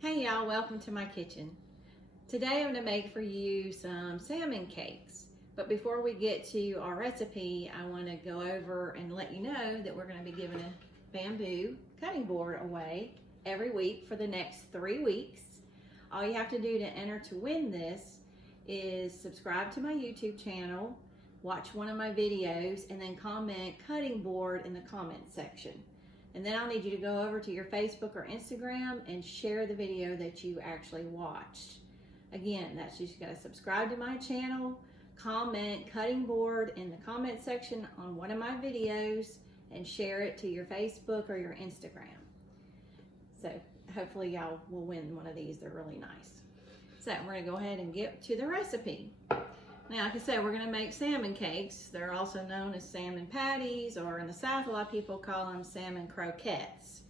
Hey y'all, welcome to my kitchen. Today I'm going to make for you some salmon cakes. But before we get to our recipe, I want to go over and let you know that we're going to be giving a bamboo cutting board away every week for the next 3 weeks. All you have to do to enter to win this is subscribe to my YouTube channel, watch one of my videos, and then comment cutting board in the comment section. And then I'll need you to go over to your Facebook or Instagram and share the video that you actually watched. Again, that's just, you gotta subscribe to my channel, comment cutting board in the comment section on one of my videos, and share it to your Facebook or your Instagram. So hopefully y'all will win one of these. They're really nice. So we're gonna go ahead and get to the recipe. Now, like I said, we're gonna make salmon cakes. They're also known as salmon patties, or in the South, a lot of people call them salmon croquettes.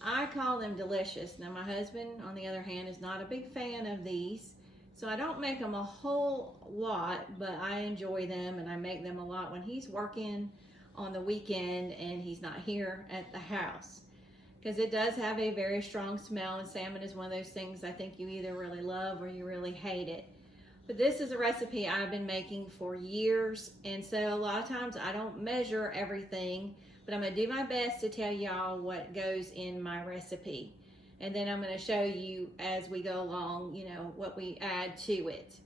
I call them delicious. Now, my husband, on the other hand, is not a big fan of these, so I don't make them a whole lot, but I enjoy them, and I make them a lot when he's working on the weekend and he's not here at the house. Because it does have a very strong smell, and salmon is one of those things I think you either really love or you really hate it. But this is a recipe I've been making for years, and so a lot of times I don't measure everything, but I'm gonna do my best to tell y'all what goes in my recipe. And then I'm gonna show you as we go along, you know, what we add to it.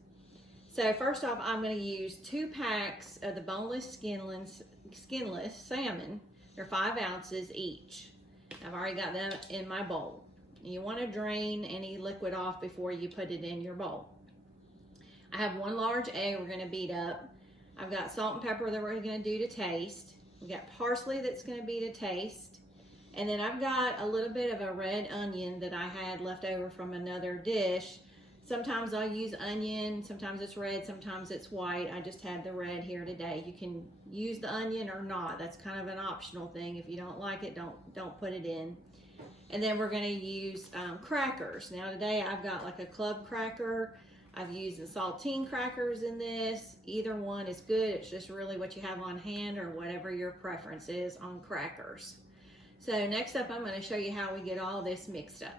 So first off, I'm gonna use 2 packs of the boneless, skinless salmon. They're 5 ounces each. I've already got them in my bowl. You wanna drain any liquid off before you put it in your bowl. I have 1 large egg we're gonna beat up. I've got salt and pepper that we're gonna do to taste. We've got parsley that's gonna be to taste. And then I've got a little bit of a red onion that I had left over from another dish. Sometimes I'll use onion, sometimes it's red, sometimes it's white. I just had the red here today. You can use the onion or not. That's kind of an optional thing. If you don't like it, don't put it in. And then we're gonna use crackers. Now today I've got like a club cracker. I've used the Saltine crackers in this. Either one is good. It's just really what you have on hand or whatever your preference is on crackers. So next up, I'm going to show you how we get all this mixed up.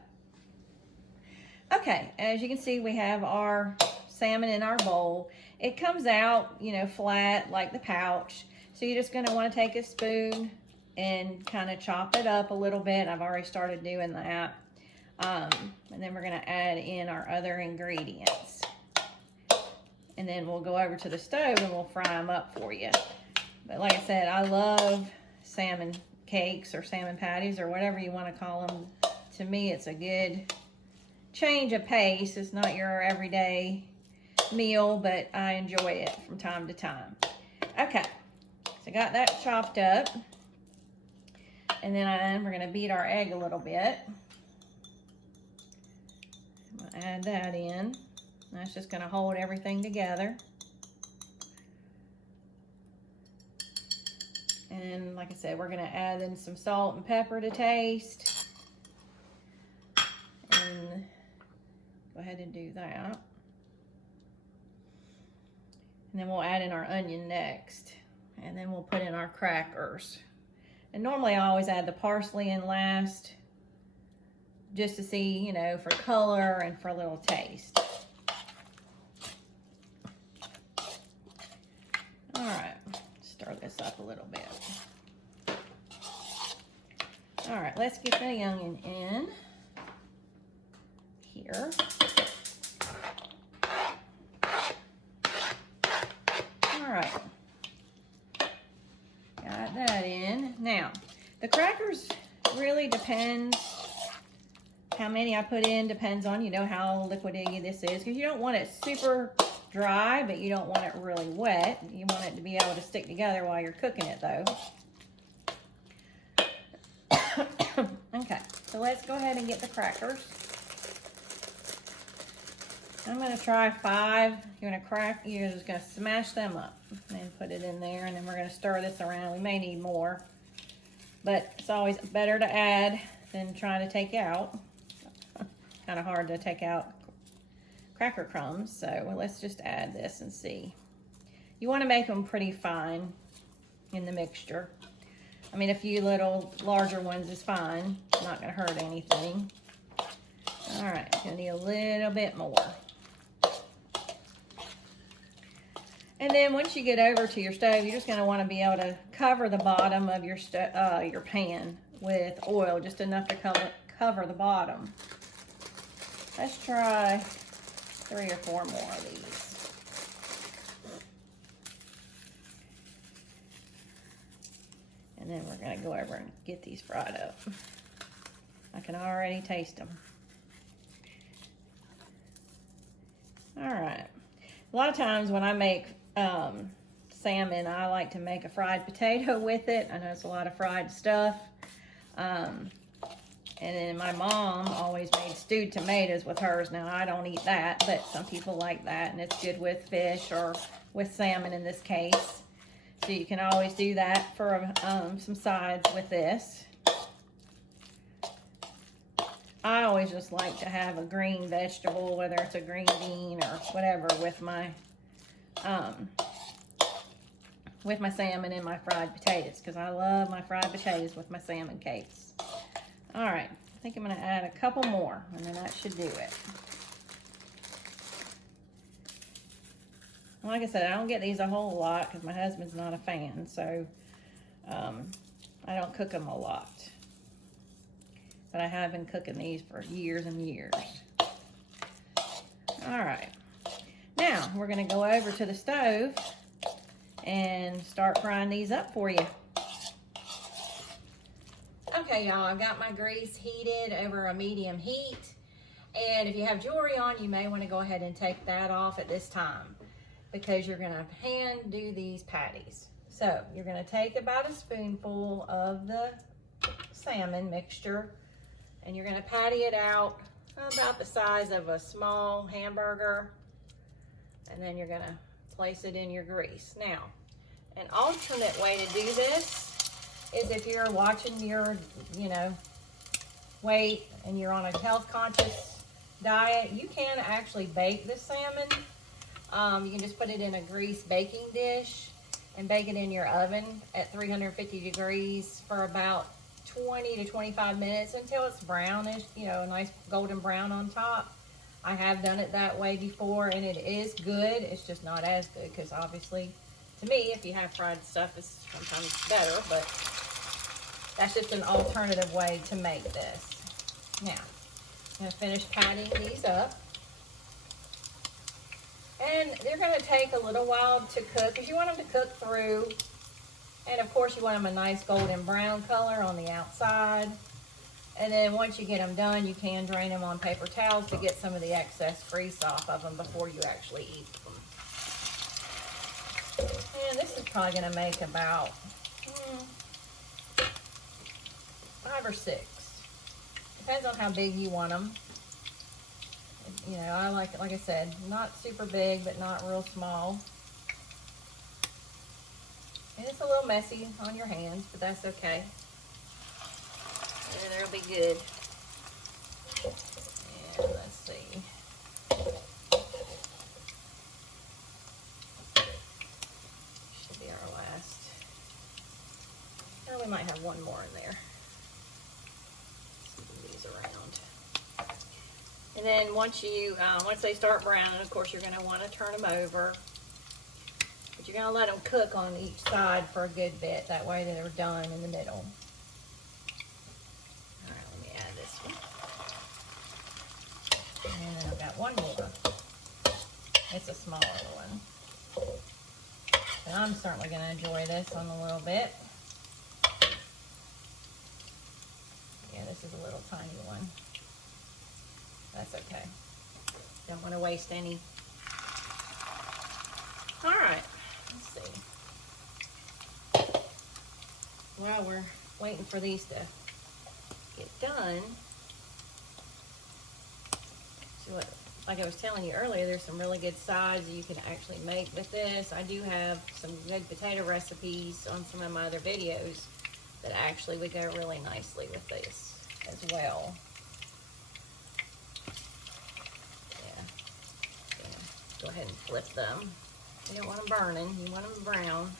Okay, as you can see, we have our salmon in our bowl. It comes out, you know, flat like the pouch. So you're just going to want to take a spoon and kind of chop it up a little bit. I've already started doing that. And then we're going to add in our other ingredients. And then we'll go over to the stove and we'll fry them up for you. But like I said, I love salmon cakes or salmon patties or whatever you want to call them. To me, it's a good change of pace. It's not your everyday meal, but I enjoy it from time to time. Okay, so I got that chopped up. And then we're going to beat our egg a little bit. Add that in. That's just going to hold everything together. And like I said, we're going to add in some salt and pepper to taste. And go ahead and do that. And then we'll add in our onion next. And then we'll put in our crackers. And normally I always add the parsley in last, just to see, you know, for color and for a little taste. All right, stir this up a little bit. All right, let's get the onion in here. All right, got that in. Now, the crackers really depends how many I put in, depends on, you know, how liquidy this is, because you don't want it super dry, but you don't want it really wet. You want it to be able to stick together while you're cooking it, though. Okay, so let's go ahead and get the crackers. I'm going to try 5. You're just going to smash them up and put it in there, and then we're going to stir this around. We may need more, but it's always better to add than trying to take out. Kind of hard to take out cracker crumbs, so let's just add this and see. You want to make them pretty fine in the mixture. I mean, a few little larger ones is fine. Not going to hurt anything. All right, gonna need a little bit more. And then once you get over to your stove, you're just gonna wanna be able to cover the bottom of your pan with oil, just enough to cover the bottom. Let's try 3 or 4 more of these. And then we're gonna go over and get these fried up. I can already taste them. All right. A lot of times when I make salmon, I like to make a fried potato with it. I know it's a lot of fried stuff. And then my mom always made stewed tomatoes with hers. Now, I don't eat that, but some people like that, and it's good with fish or with salmon in this case. So you can always do that for some sides with this. I always just like to have a green vegetable, whether it's a green bean or whatever, with my salmon and my fried potatoes, because I love my fried potatoes with my salmon cakes. All right, I think I'm going to add a couple more, and then that should do it. Like I said, I don't get these a whole lot because my husband's not a fan, so I don't cook them a lot. But I have been cooking these for years and years. All right. Now, we're going to go over to the stove and start frying these up for you. Okay, y'all, I've got my grease heated over a medium heat. And if you have jewelry on, you may want to go ahead and take that off at this time, because you're going to hand do these patties. So, you're going to take about a spoonful of the salmon mixture, and you're going to patty it out about the size of a small hamburger, and then you're going to place it in your grease. Now, an alternate way to do this is if you're watching your, weight and you're on a health conscious diet, you can actually bake the salmon. You can just put it in a grease baking dish and bake it in your oven at 350 degrees for about 20 to 25 minutes until it's brownish, a nice golden brown on top. I have done it that way before, and it is good. It's just not as good because obviously, to me, if you have fried stuff, it's sometimes better, but that's just an alternative way to make this. Now, I'm going to finish patting these up. And they're going to take a little while to cook because you want them to cook through. And of course, you want them a nice golden brown color on the outside. And then once you get them done, you can drain them on paper towels to get some of the excess grease off of them before you actually eat them. And this is probably going to make about 5 or 6. Depends on how big you want them. I like I said, not super big, but not real small. And it's a little messy on your hands, but that's okay. And it'll be good. And let's see. Should be our last. Or we might have one more in there. Move these around. And then once they start browning, of course, you're going to want to turn them over. But you're going to let them cook on each side for a good bit. That way they're done in the middle. All right, let me add this one. And then I've got one more. It's a smaller one. And I'm certainly going to enjoy this one a little bit. Yeah, this is a little tiny one. That's okay. Don't want to waste any. All right. Let's see. While we're waiting for these to get done, so like I was telling you earlier, there's some really good sides you can actually make with this. I do have some good potato recipes on some of my other videos that actually would go really nicely with this as well. Go ahead and flip them. You don't want them burning, you want them brown.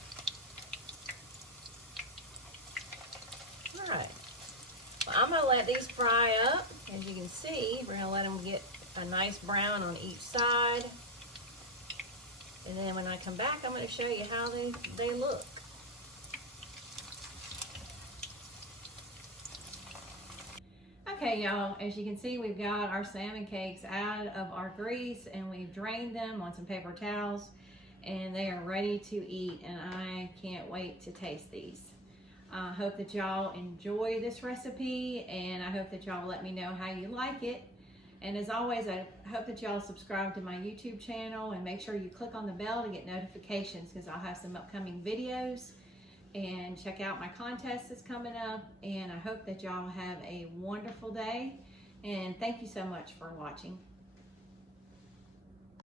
All right. Well, I'm gonna let these fry up. As you can see, we're gonna let them get a nice brown on each side. And then when I come back, I'm gonna show you how they look. Okay, y'all, as you can see, we've got our salmon cakes out of our grease and we've drained them on some paper towels and they are ready to eat, and I can't wait to taste these. I hope that y'all enjoy this recipe, and I hope that y'all let me know how you like it. And as always, I hope that y'all subscribe to my YouTube channel and make sure you click on the bell to get notifications, because I'll have some upcoming videos. And check out my contest that's coming up, and I hope that y'all have a wonderful day, and thank you so much for watching.